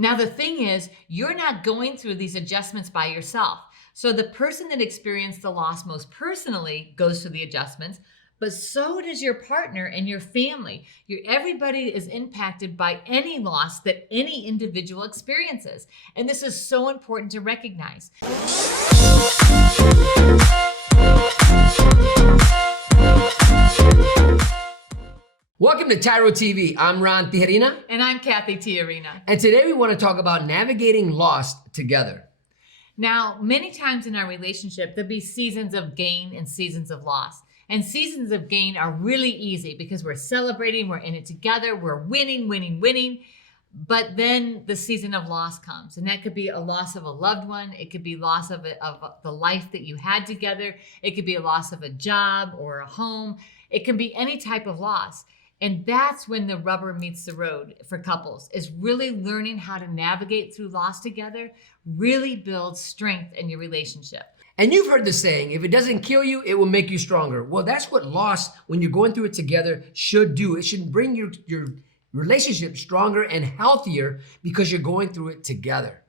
Now, the thing is, you're not going through these adjustments by yourself. So the person that experienced the loss most personally goes through the adjustments, but so does your partner and your family. Everybody is impacted by any loss that any individual experiences. And this is so important to recognize. Welcome to TYRO TV. I'm Ron Tijerina. And I'm Cathy Tijerina. And today we want to talk about navigating loss together. Now, many times in our relationship, there'll be seasons of gain and seasons of loss. And seasons of gain are really easy because we're celebrating, we're in it together, we're winning. But then the season of loss comes, and that could be a loss of a loved one. It could be loss of the life that you had together. It could be a loss of a job or a home. It can be any type of loss. And that's when the rubber meets the road for couples, is really learning how to navigate through loss together, really builds strength in your relationship. And you've heard the saying, if it doesn't kill you, it will make you stronger. Well, that's what loss, when you're going through it together, should do. It should bring your relationship stronger and healthier because you're going through it together.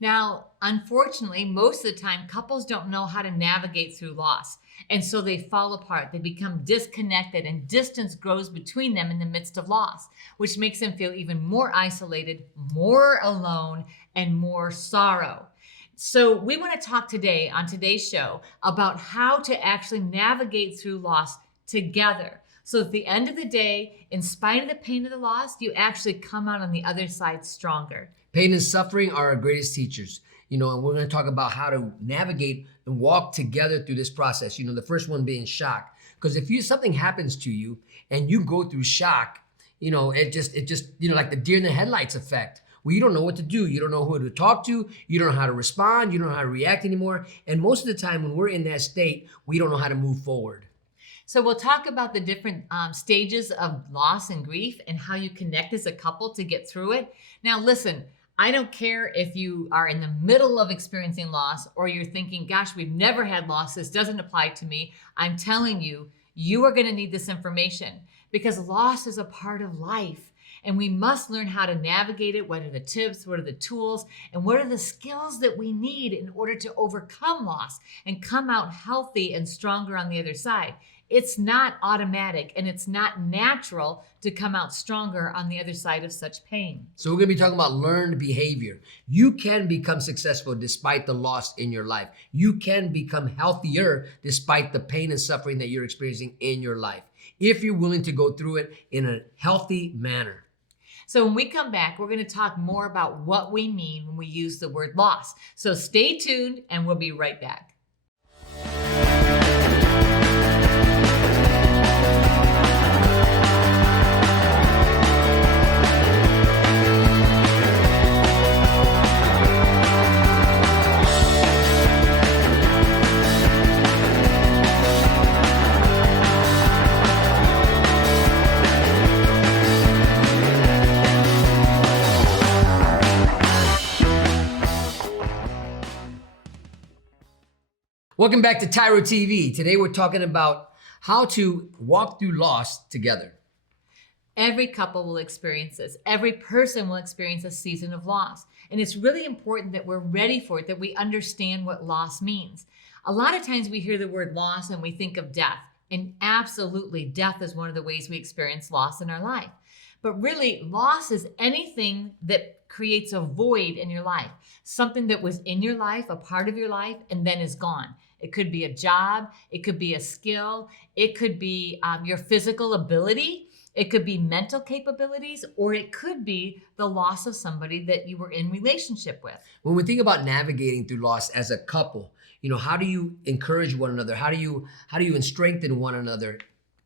Now, unfortunately, most of the time, couples don't know how to navigate through loss. And so they fall apart. They become disconnected, and distance grows between them in the midst of loss, which makes them feel even more isolated, more alone, and more sorrow. So we want to talk today on today's show about how to actually navigate through loss together. So at the end of the day, in spite of the pain of the loss, you actually come out on the other side stronger. Pain and suffering are our greatest teachers. And we're going to talk about how to navigate and walk together through this process. The first one being shock. Because if something happens to you and you go through shock, it just like the deer in the headlights effect. Well, you don't know what to do. You don't know who to talk to. You don't know how to respond. You don't know how to react anymore. And most of the time when we're in that state, we don't know how to move forward. So we'll talk about the different stages of loss and grief and how you connect as a couple to get through it. Now, listen, I don't care if you are in the middle of experiencing loss or you're thinking, gosh, we've never had loss. This doesn't apply to me. I'm telling you, you are going to need this information because loss is a part of life. And we must learn how to navigate it. What are the tips? What are the tools? And what are the skills that we need in order to overcome loss and come out healthy and stronger on the other side? It's not automatic and it's not natural to come out stronger on the other side of such pain. So we're going to be talking about learned behavior. You can become successful despite the loss in your life. You can become healthier despite the pain and suffering that you're experiencing in your life, if you're willing to go through it in a healthy manner. So when we come back, we're going to talk more about what we mean when we use the word loss. So stay tuned and we'll be right back. Welcome back to TYRO TV. Today we're talking about how to walk through loss together. Every couple will experience this. Every person will experience a season of loss. And it's really important that we're ready for it, that we understand what loss means. A lot of times we hear the word loss and we think of death. And absolutely, death is one of the ways we experience loss in our life. But really, loss is anything that creates a void in your life. Something that was in your life, a part of your life, and then is gone. It could be a job. It could be a skill. It could be your physical ability. It could be mental capabilities, or it could be the loss of somebody that you were in relationship with. When we think about navigating through loss as a couple, how do you encourage one another? How do you strengthen one another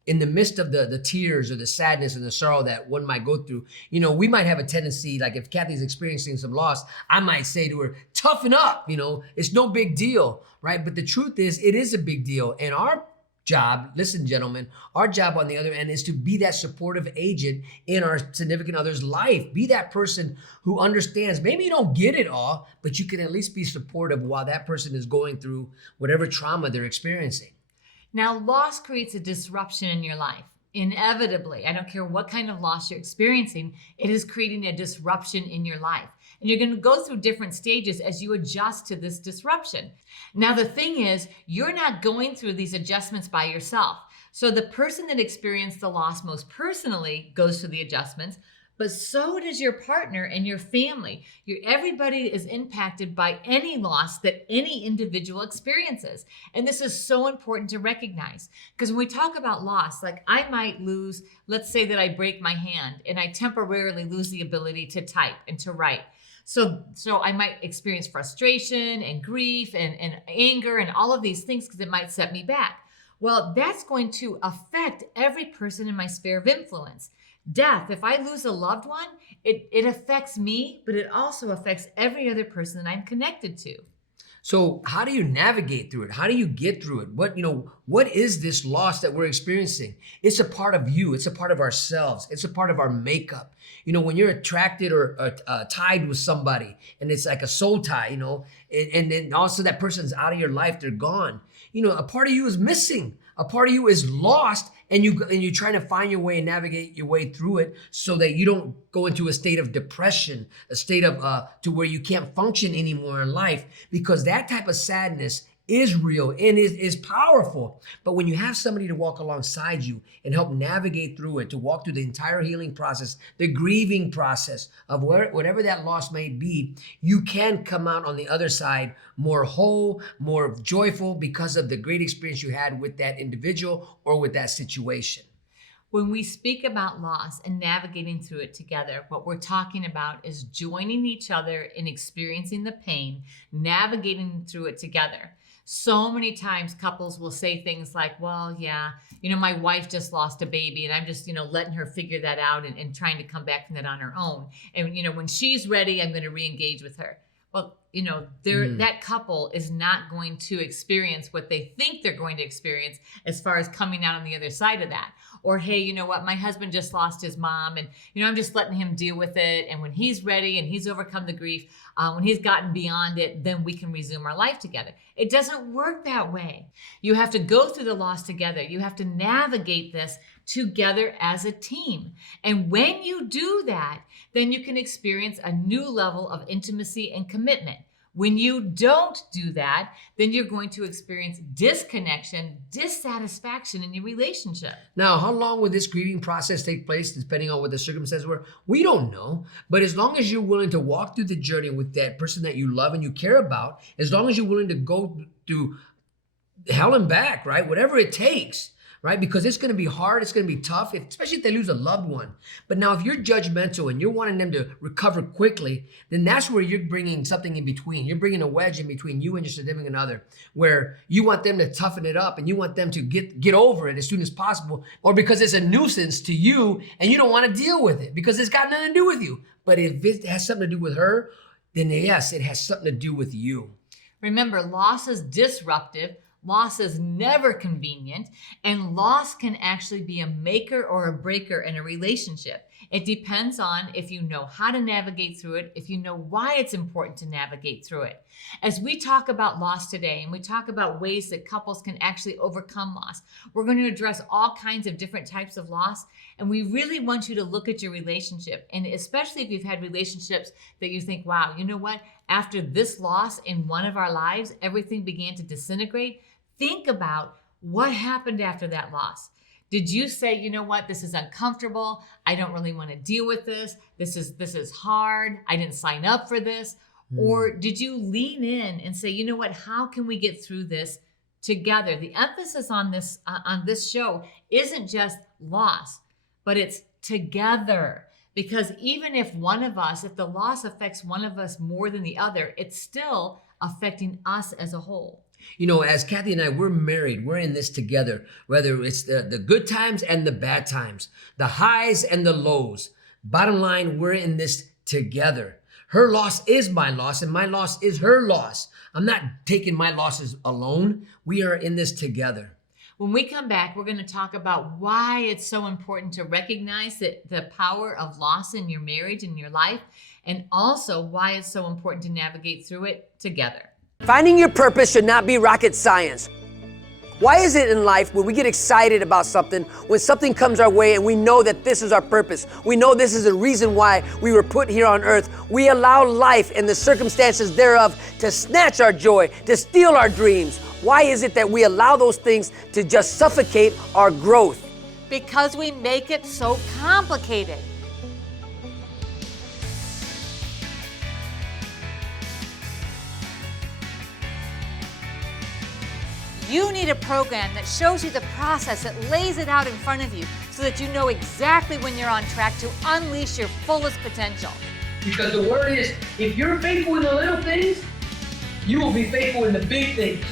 in the midst of the tears or the sadness and the sorrow that one might go through? We might have a tendency, like if Cathy's experiencing some loss, I might say to her, toughen up, it's no big deal, right? But the truth is, it is a big deal. And our job, listen, gentlemen, our job on the other end is to be that supportive agent in our significant other's life. Be that person who understands. Maybe you don't get it all, but you can at least be supportive while that person is going through whatever trauma they're experiencing. Now, loss creates a disruption in your life. Inevitably, I don't care what kind of loss you're experiencing, it is creating a disruption in your life. And you're going to go through different stages as you adjust to this disruption. Now, the thing is, you're not going through these adjustments by yourself. So the person that experienced the loss most personally goes through the adjustments, but so does your partner and your family. Everybody is impacted by any loss that any individual experiences. And this is so important to recognize, because when we talk about loss, like I might lose, let's say that I break my hand and I temporarily lose the ability to type and to write. So I might experience frustration and grief and anger and all of these things because it might set me back. Well, that's going to affect every person in my sphere of influence. Death, if I lose a loved one, it affects me, but it also affects every other person that I'm connected to. So how do you navigate through it? How do you get through it? What is this loss that we're experiencing? It's a part of you. It's a part of ourselves. It's a part of our makeup. When you're attracted or tied with somebody and it's like a soul tie, and then also that person's out of your life, they're gone. A part of you is missing. A part of you is lost, and you're trying to find your way and navigate your way through it so that you don't go into a state of depression, a state of to where you can't function anymore in life, because that type of sadness is real and is powerful. But when you have somebody to walk alongside you and help navigate through it, to walk through the entire healing process, the grieving process of whatever that loss may be, you can come out on the other side more whole, more joyful because of the great experience you had with that individual or with that situation. When we speak about loss and navigating through it together, what we're talking about is joining each other in experiencing the pain, navigating through it together. So many times couples will say things like, well, yeah, my wife just lost a baby and I'm just, letting her figure that out and trying to come back from that on her own. And, when she's ready, I'm going to re-engage with her. Well, that couple is not going to experience what they think they're going to experience as far as coming out on the other side of that. Or, hey, you know what? My husband just lost his mom and, I'm just letting him deal with it. And when he's ready and he's overcome the grief, when he's gotten beyond it, then we can resume our life together. It doesn't work that way. You have to go through the loss together. You have to navigate this together as a team. And when you do that, then you can experience a new level of intimacy and commitment. When you don't do that, then you're going to experience disconnection, dissatisfaction in your relationship. Now, how long will this grieving process take place, depending on what the circumstances were? We don't know. But as long as you're willing to walk through the journey with that person that you love and you care about, as long as you're willing to go through hell and back, right? Whatever it takes, right? Because it's going to be hard. It's going to be tough, especially if they lose a loved one. But now if you're judgmental and you're wanting them to recover quickly, then that's where you're bringing something in between. You're bringing a wedge in between you and your significant other, where you want them to toughen it up and you want them to get over it as soon as possible, or because it's a nuisance to you and you don't want to deal with it because it's got nothing to do with you. But if it has something to do with her, then yes, it has something to do with you. Remember, loss is disruptive. Loss is never convenient, and loss can actually be a maker or a breaker in a relationship. It depends on if you know how to navigate through it, if you know why it's important to navigate through it. As we talk about loss today, and we talk about ways that couples can actually overcome loss, we're going to address all kinds of different types of loss, and we really want you to look at your relationship, and especially if you've had relationships that you think, wow, you know what? After this loss in one of our lives, everything began to disintegrate. Think about what happened after that loss. Did you say, you know what, this is uncomfortable. I don't really want to deal with this. This is hard. I didn't sign up for this. Or did you lean in and say, you know what, how can we get through this together? The emphasis on this show isn't just loss, but it's together. Because even if the loss affects one of us more than the other, it's still affecting us as a whole. As Cathy and I, we're married. We're in this together, whether it's the good times and the bad times, the highs and the lows. Bottom line, we're in this together. Her loss is my loss and my loss is her loss. I'm not taking my losses alone. We are in this together. When we come back, we're going to talk about why it's so important to recognize the power of loss in your marriage and your life, and also why it's so important to navigate through it together. Finding your purpose should not be rocket science. Why is it in life when we get excited about something, when something comes our way and we know that this is our purpose, we know this is the reason why we were put here on earth, we allow life and the circumstances thereof to snatch our joy, to steal our dreams? Why is it that we allow those things to just suffocate our growth? Because we make it so complicated. You need a program that shows you the process, that lays it out in front of you so that you know exactly when you're on track to unleash your fullest potential. Because the word is, if you're faithful in the little things, you will be faithful in the big things.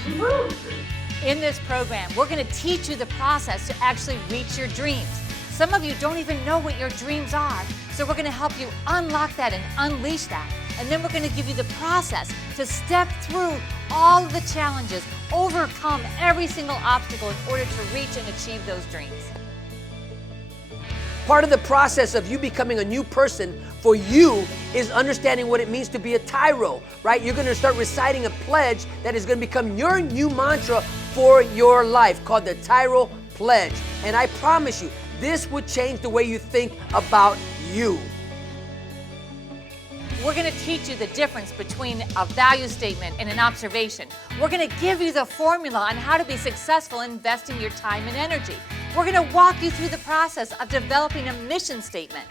In this program, we're going to teach you the process to actually reach your dreams. Some of you don't even know what your dreams are, so we're going to help you unlock that and unleash that. And then we're going to give you the process to step through all of the challenges, overcome every single obstacle in order to reach and achieve those dreams. Part of the process of you becoming a new person for you is understanding what it means to be a TYRO, right? You're going to start reciting a pledge that is going to become your new mantra for your life, called the TYRO Pledge. And I promise you, this would change the way you think about you. We're going to teach you the difference between a value statement and an observation. We're going to give you the formula on how to be successful in investing your time and energy. We're going to walk you through the process of developing a mission statement.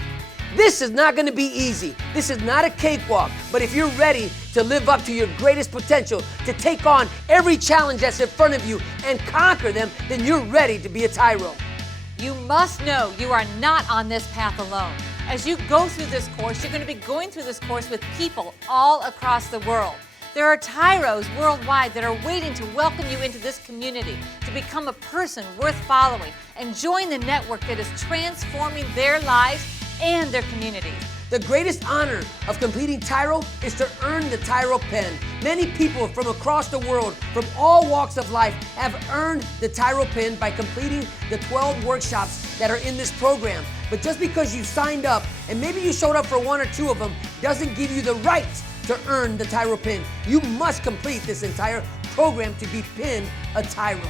This is not going to be easy. This is not a cakewalk. But if you're ready to live up to your greatest potential, to take on every challenge that's in front of you and conquer them, then you're ready to be a TYRO. You must know you are not on this path alone. As you go through this course, you're going to be going through this course with people all across the world. There are TYROs worldwide that are waiting to welcome you into this community, to become a person worth following and join the network that is transforming their lives and their communities. The greatest honor of completing TYRO is to earn the TYRO pen. Many people from across the world, from all walks of life, have earned the TYRO pen by completing the 12 workshops that are in this program. But just because you signed up, and maybe you showed up for one or two of them, doesn't give you the right to earn the TYRO pin. You must complete this entire program to be pinned a TYRO.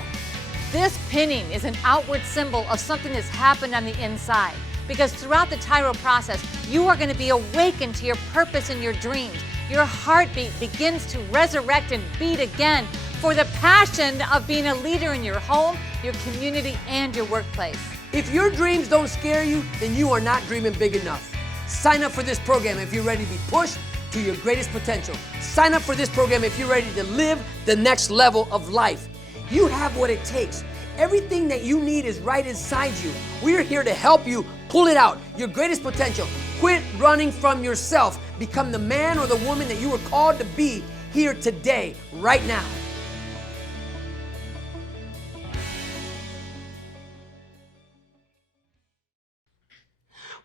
This pinning is an outward symbol of something that's happened on the inside. Because throughout the TYRO process, you are going to be awakened to your purpose and your dreams. Your heartbeat begins to resurrect and beat again for the passion of being a leader in your home, your community, and your workplace. If your dreams don't scare you, then you are not dreaming big enough. Sign up for this program if you're ready to be pushed to your greatest potential. Sign up for this program if you're ready to live the next level of life. You have what it takes. Everything that you need is right inside you. We're here to help you pull it out, your greatest potential. Quit running from yourself. Become the man or the woman that you were called to be here today, right now.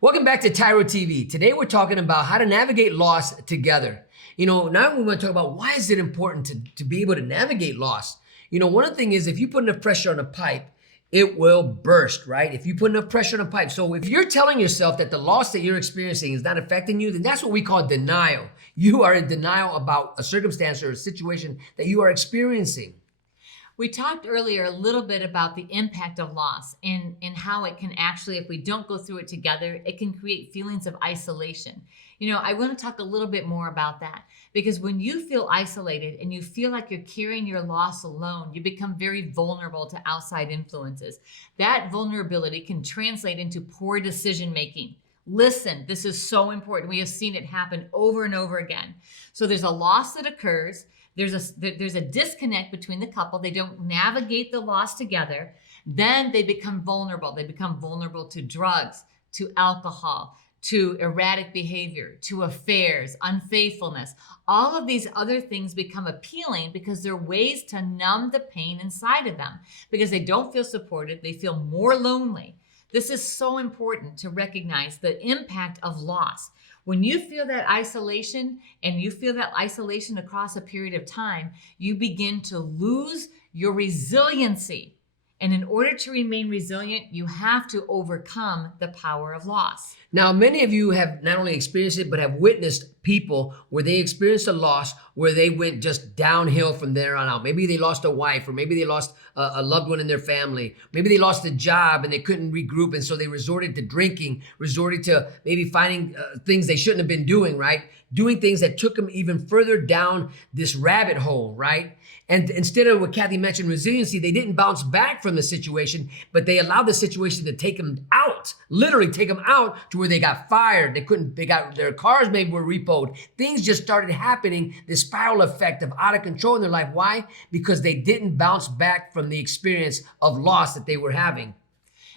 Welcome back to TYRO TV. Today we're talking about how to navigate loss together. Now we're going to talk about why is it important to be able to navigate loss. One thing is if you put enough pressure on a pipe, it will burst, right? If you put enough pressure on a pipe. So if you're telling yourself that the loss that you're experiencing is not affecting you, then that's what we call denial. You are in denial about a circumstance or a situation that you are experiencing. We talked earlier a little bit about the impact of loss and how it can actually, if we don't go through it together, it can create feelings of isolation. I want to talk a little bit more about that because when you feel isolated and you feel like you're carrying your loss alone, you become very vulnerable to outside influences. That vulnerability can translate into poor decision making. Listen, this is so important. We have seen it happen over and over again. So there's a loss that occurs. There's a disconnect between the couple. They don't navigate the loss together. Then they become vulnerable. They become vulnerable to drugs, to alcohol, to erratic behavior, to affairs, unfaithfulness. All of these other things become appealing because they're ways to numb the pain inside of them. Because they don't feel supported, they feel more lonely. This is so important to recognize the impact of loss. When you feel that isolation and you feel that isolation across a period of time, you begin to lose your resiliency. And in order to remain resilient, you have to overcome the power of loss. Now, many of you have not only experienced it, but have witnessed people where they experienced a loss where they went just downhill from there on out. Maybe they lost a wife, or maybe they lost a loved one in their family. Maybe they lost a job and they couldn't regroup, and so they resorted to drinking, resorted to maybe finding things they shouldn't have been doing, right? Doing things that took them even further down this rabbit hole, right? And instead of what Cathy mentioned, resiliency, they didn't bounce back from the situation, but they allowed the situation to take them out, literally take them out to where they got fired. They got their cars maybe were repoed. Things just started happening, this spiral effect of out of control in their life. Why? Because they didn't bounce back from the experience of loss that they were having.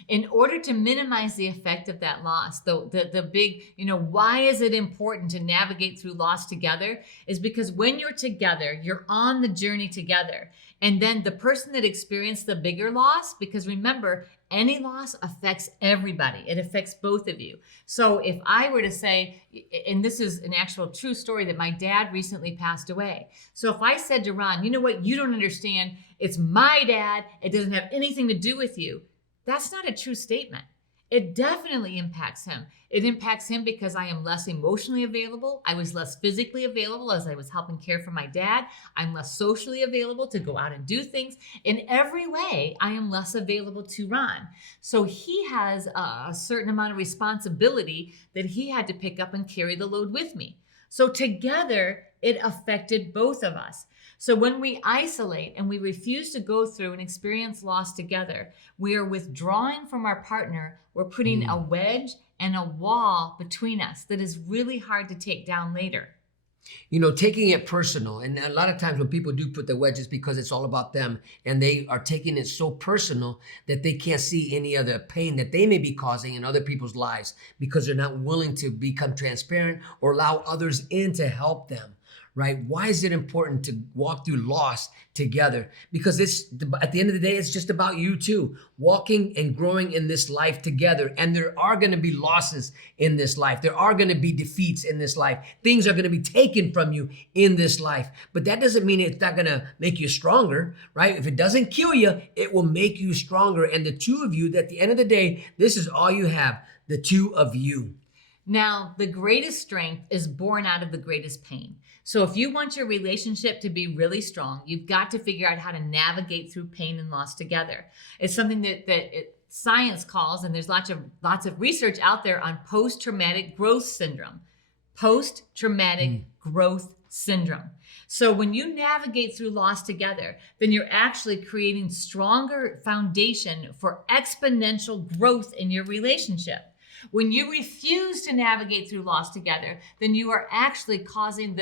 In order to minimize the effect of that loss, the big, why is it important to navigate through loss together? Is because when you're together, you're on the journey together. And then the person that experienced the bigger loss, because remember, any loss affects everybody. It affects both of you. So if I were to say, and this is an actual true story, that my dad recently passed away. So if I said to Ron, you know what, you don't understand, it's my dad, it doesn't have anything to do with you. That's not a true statement. It definitely impacts him. It impacts him because I am less emotionally available. I was less physically available as I was helping care for my dad. I'm less socially available to go out and do things. In every way, I am less available to Ron. So he has a certain amount of responsibility that he had to pick up and carry the load with me. So together, it affected both of us. So when we isolate and we refuse to go through and experience loss together, we are withdrawing from our partner. We're putting a wedge and a wall between us that is really hard to take down later. Taking it personal. And a lot of times when people do put the wedges, because it's all about them, and they are taking it so personal that they can't see any other pain that they may be causing in other people's lives, because they're not willing to become transparent or allow others in to help them. Right? Why is it important to walk through loss together? Because at the end of the day, it's just about you two walking and growing in this life together. And there are going to be losses in this life. There are going to be defeats in this life. Things are going to be taken from you in this life. But that doesn't mean it's not going to make you stronger, right? If it doesn't kill you, it will make you stronger. And the two of you, at the end of the day, this is all you have, the two of you. Now, the greatest strength is born out of the greatest pain. So if you want your relationship to be really strong, you've got to figure out how to navigate through pain and loss together. It's something that science calls, and there's lots of research out there on post-traumatic growth syndrome. Post-traumatic growth syndrome. So when you navigate through loss together, then you're actually creating stronger foundation for exponential growth in your relationship. When you refuse to navigate through loss together, then you are actually causing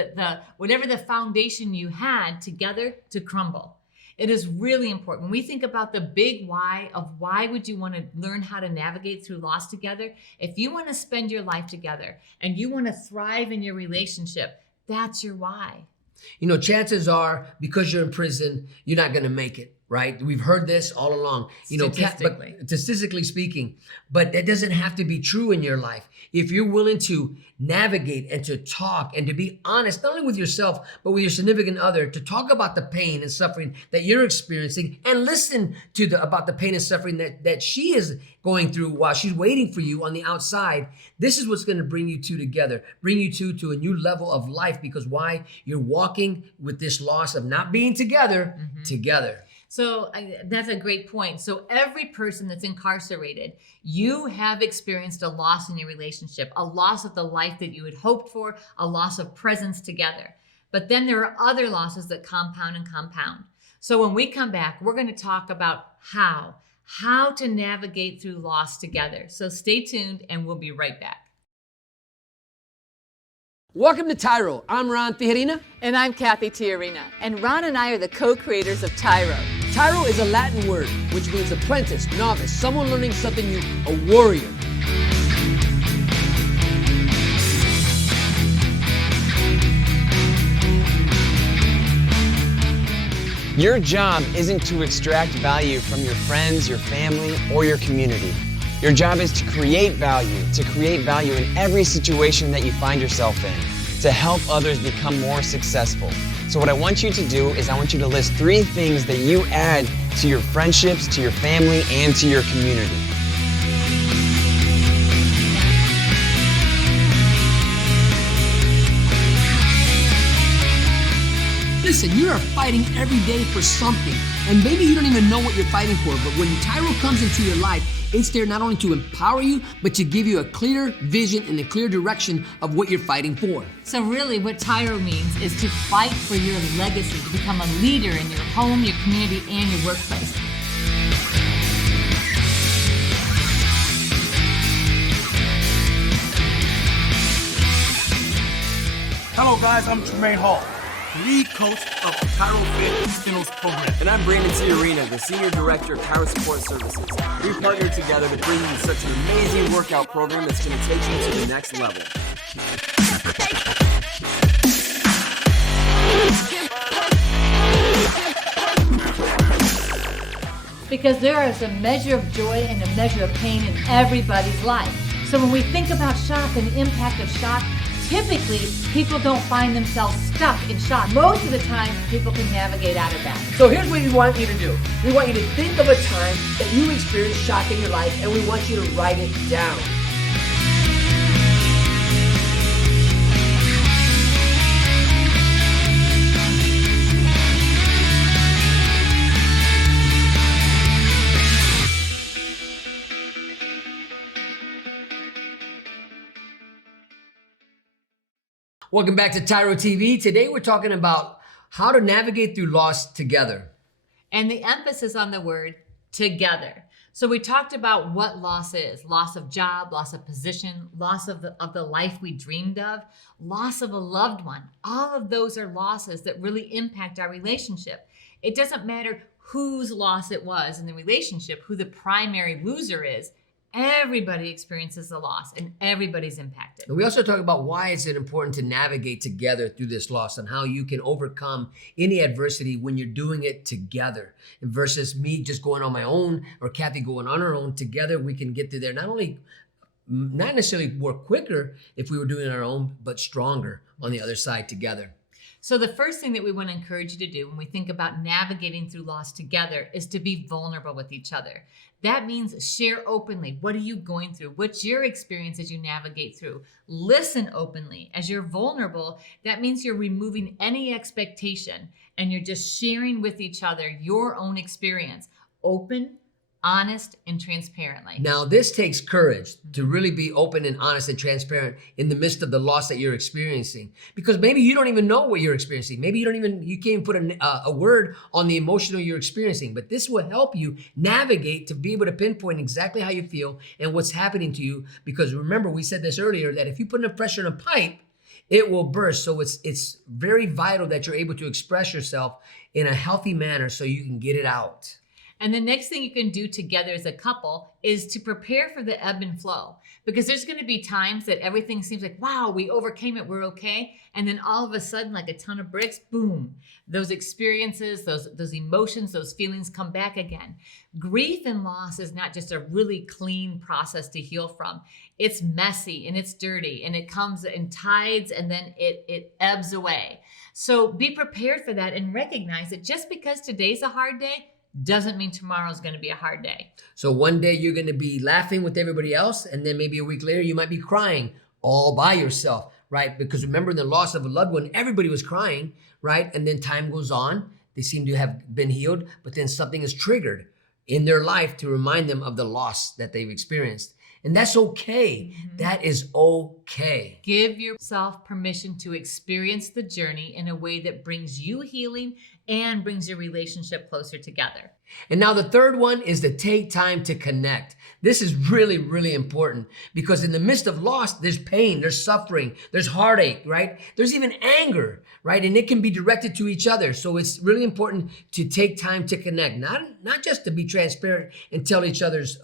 whatever the foundation you had together to crumble. It is really important. When we think about the big why of why would you want to learn how to navigate through loss together, if you want to spend your life together and you want to thrive in your relationship, that's your why. Chances are, because you're in prison, you're not going to make it. Right? We've heard this all along, statistically speaking, but that doesn't have to be true in your life. If you're willing to navigate and to talk and to be honest, not only with yourself, but with your significant other, to talk about the pain and suffering that you're experiencing, and listen about the pain and suffering that she is going through while she's waiting for you on the outside. This is what's going to bring you two together, bring you two to a new level of life, because why? You're walking with this loss of not being together. So that's a great point. So every person that's incarcerated, you have experienced a loss in your relationship, a loss of the life that you had hoped for, a loss of presence together. But then there are other losses that compound and compound. So when we come back, we're going to talk about how to navigate through loss together. So stay tuned and we'll be right back. Welcome to TYRO. I'm Ron Tijerina. And I'm Cathy Tijerina. And Ron and I are the co-creators of TYRO. TYRO is a Latin word, which means apprentice, novice, someone learning something new, a warrior. Your job isn't to extract value from your friends, your family, or your community. Your job is to create value in every situation that you find yourself in, to help others become more successful. So what I want you to do is I want you to list 3 things that you add to your friendships, to your family, and to your community. listen, you are fighting every day for something, and maybe you don't even know what you're fighting for, but when TYRO comes into your life, it's there not only to empower you, but to give you a clear vision and a clear direction of what you're fighting for. So really what TYRO means is to fight for your legacy, to become a leader in your home, your community, and your workplace. Hello guys, I'm Jermaine Hall, lead coach of the TYRO Fit program. And I'm Ron and Cathy Tijerina, the Senior Director of TYRO Support Services. We've partnered together to bring you such an amazing workout program that's going to take you to the next level. Because there is a measure of joy and a measure of pain in everybody's life. So when we think about shock and the impact of shock, typically, people don't find themselves stuck in shock. Most of the time, people can navigate out of that. So here's what we want you to do. We want you to think of a time that you experienced shock in your life, and we want you to write it down. Welcome back to TYRO TV. Today we're talking about how to navigate through loss together. And the emphasis on the word together. So we talked about what loss is: loss of job, loss of position, loss of the life we dreamed of, loss of a loved one. All of those are losses that really impact our relationship. It doesn't matter whose loss it was in the relationship, who the primary loser is. Everybody experiences a loss and everybody's impacted. And we also talk about why is it important to navigate together through this loss and how you can overcome any adversity when you're doing it together versus me just going on my own or Cathy going on her own. Together we can get through there. Not necessarily work quicker if we were doing it on our own, but stronger on the other side together. So the first thing that we want to encourage you to do when we think about navigating through loss together is to be vulnerable with each other. That means share openly. What are you going through? What's your experience as you navigate through? Listen openly. As you're vulnerable, that means you're removing any expectation and you're just sharing with each other your own experience. Open, honest, and transparently. Now, this takes courage to really be open and honest and transparent in the midst of the loss that you're experiencing, because maybe you don't even know what you're experiencing. Maybe you can't even put a word on the emotional you're experiencing, but this will help you navigate to be able to pinpoint exactly how you feel and what's happening to you. Because remember, we said this earlier, that if you put enough pressure in a pipe, it will burst. So it's very vital that you're able to express yourself in a healthy manner so you can get it out. And the next thing you can do together as a couple is to prepare for the ebb and flow. Because there's going to be times that everything seems like, wow, we overcame it, we're okay. And then all of a sudden, like a ton of bricks, boom, those experiences, those emotions, those feelings come back again. Grief and loss is not just a really clean process to heal from. It's messy and it's dirty and it comes in tides and then it ebbs away. So be prepared for that and recognize that just because today's a hard day doesn't mean tomorrow's going to be a hard day. So one day you're going to be laughing with everybody else, and then maybe a week later you might be crying all by yourself, right? Because remember, the loss of a loved one, everybody was crying, right? And then time goes on. They seem to have been healed, but then something is triggered in their life to remind them of the loss that they've experienced. And that's okay. Mm-hmm. That is okay. Give yourself permission to experience the journey in a way that brings you healing and brings your relationship closer together. And now the third one is to take time to connect. This is really, really important because in the midst of loss, there's pain, there's suffering, there's heartache, right? There's even anger, right? And it can be directed to each other. So it's really important to take time to connect, not just to be transparent and tell each other's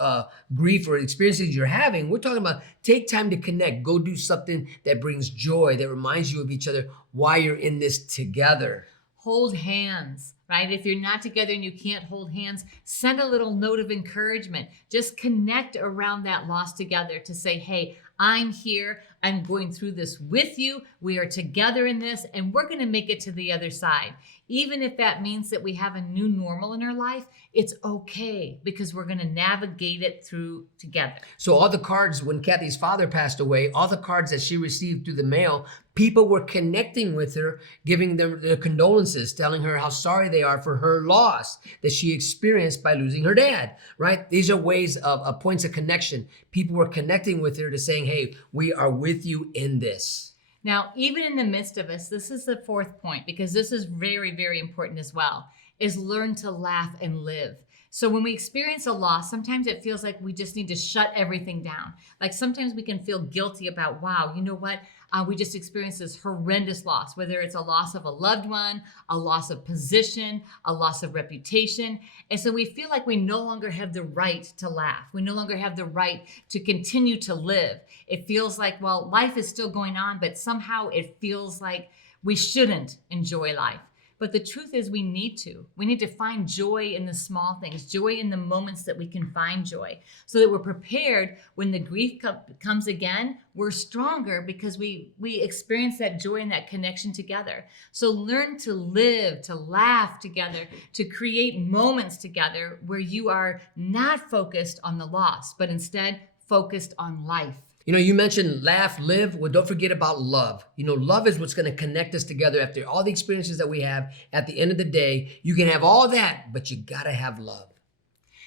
grief or experiences you're having. We're talking about take time to connect. Go do something that brings joy, that reminds you of each other while you're in this together. Hold hands, right? If you're not together and you can't hold hands, send a little note of encouragement. Just connect around that loss together to say, hey, I'm here. I'm going through this with you. We are together in this, and we're going to make it to the other side. Even if that means that we have a new normal in our life, it's okay because we're going to navigate it through together. So all the cards, when Cathy's father passed away, all the cards that she received through the mail, people were connecting with her, giving them their condolences, telling her how sorry they are for her loss that she experienced by losing her dad, right? These are ways of points of connection. People were connecting with her to saying, hey, we are with you in this. Now, even in the midst of us, this is the fourth point, because this is very, very important as well, is learn to laugh and live. So when we experience a loss, sometimes it feels like we just need to shut everything down. Like sometimes we can feel guilty about, wow, you know what? We just experienced this horrendous loss, whether it's a loss of a loved one, a loss of position, a loss of reputation. And so we feel like we no longer have the right to laugh. We no longer have the right to continue to live. It feels like, well, life is still going on, but somehow it feels like we shouldn't enjoy life. But the truth is we need to. We need to find joy in the small things, joy in the moments that we can find joy, so that we're prepared when the grief comes again, we're stronger because we experience that joy and that connection together. So learn to live, to laugh together, to create moments together where you are not focused on the loss, but instead focused on life. You know, you mentioned laugh, live. Well, don't forget about love. You know, love is what's going to connect us together after all the experiences that we have. At the end of the day, you can have all that, but you got to have love.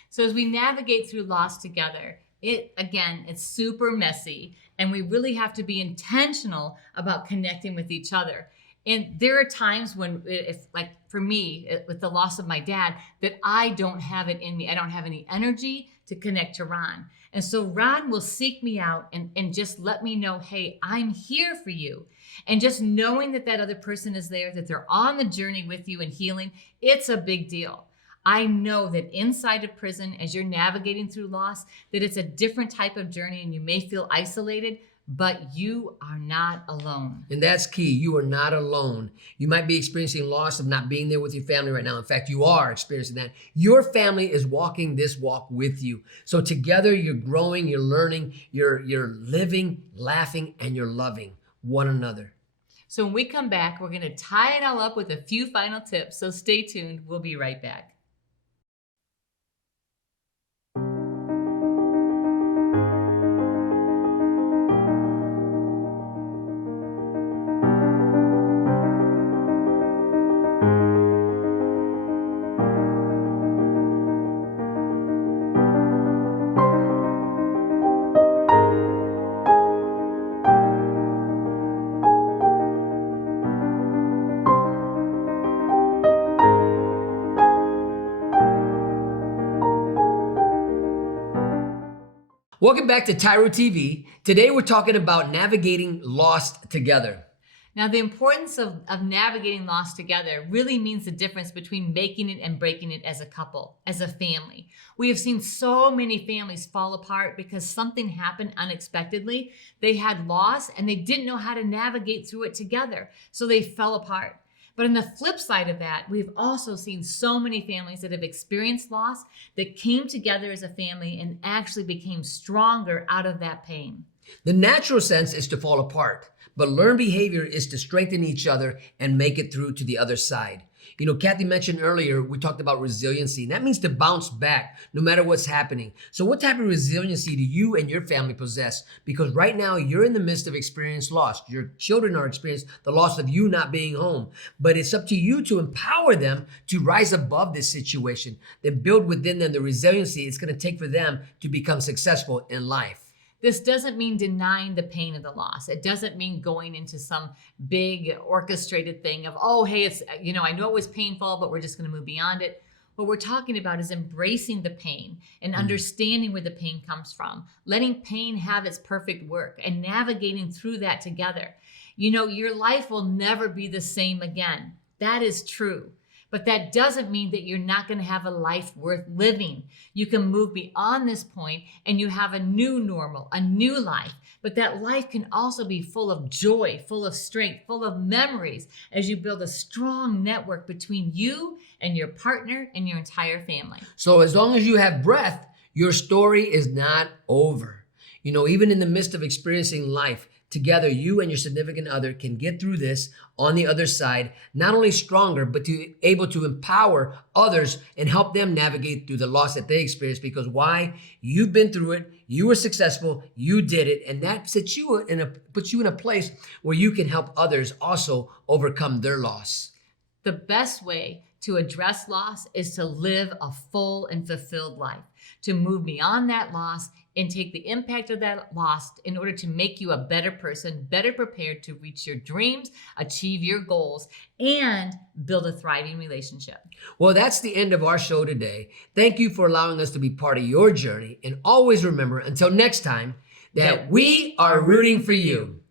So as we navigate through loss together, it's super messy, and we really have to be intentional about connecting with each other. And there are times when, if like for me, with the loss of my dad, that I don't have it in me. I don't have any energy to connect to Ron. And so Ron will seek me out and just let me know, hey, I'm here for you. And just knowing that that other person is there, that they're on the journey with you and healing, it's a big deal. I know that inside of prison, as you're navigating through loss, that it's a different type of journey and you may feel isolated, but you are not alone. And that's key. You are not alone. You might be experiencing loss of not being there with your family right now. In fact, you are experiencing that. Your family is walking this walk with you. So together you're growing, you're learning, you're living, laughing, and you're loving one another. So when we come back, we're going to tie it all up with a few final tips. So stay tuned. We'll be right back. Welcome back to TYRO TV. Today we're talking about navigating loss together. Now, the importance of navigating loss together really means the difference between making it and breaking it as a couple, as a family. We have seen so many families fall apart because something happened unexpectedly. They had loss and they didn't know how to navigate through it together, so they fell apart. But on the flip side of that, we've also seen so many families that have experienced loss that came together as a family and actually became stronger out of that pain. The natural sense is to fall apart, but learned behavior is to strengthen each other and make it through to the other side. You know, Cathy mentioned earlier, we talked about resiliency, and that means to bounce back no matter what's happening. So what type of resiliency do you and your family possess? Because right now you're in the midst of experienced loss. Your children are experiencing the loss of you not being home, but it's up to you to empower them to rise above this situation, then build within them the resiliency it's going to take for them to become successful in life. This doesn't mean denying the pain of the loss. It doesn't mean going into some big orchestrated thing of, oh, hey, it's, you know, I know it was painful, but we're just going to move beyond it. What we're talking about is embracing the pain and understanding where the pain comes from, letting pain have its perfect work and navigating through that together. You know, your life will never be the same again. That is true. But that doesn't mean that you're not going to have a life worth living. You can move beyond this point and you have a new normal, a new life. But that life can also be full of joy, full of strength, full of memories as you build a strong network between you and your partner and your entire family. So as long as you have breath, your story is not over. You know, even in the midst of experiencing life, together, you and your significant other can get through this on the other side, not only stronger, but able to empower others and help them navigate through the loss that they experienced. Because why? You've been through it, you were successful, you did it, and that puts you in a place where you can help others also overcome their loss. The best way to address loss is to live a full and fulfilled life, to move beyond that loss and take the impact of that loss in order to make you a better person, better prepared to reach your dreams, achieve your goals, and build a thriving relationship. Well, that's the end of our show today. Thank you for allowing us to be part of your journey. And always remember, until next time, that we are rooting for you.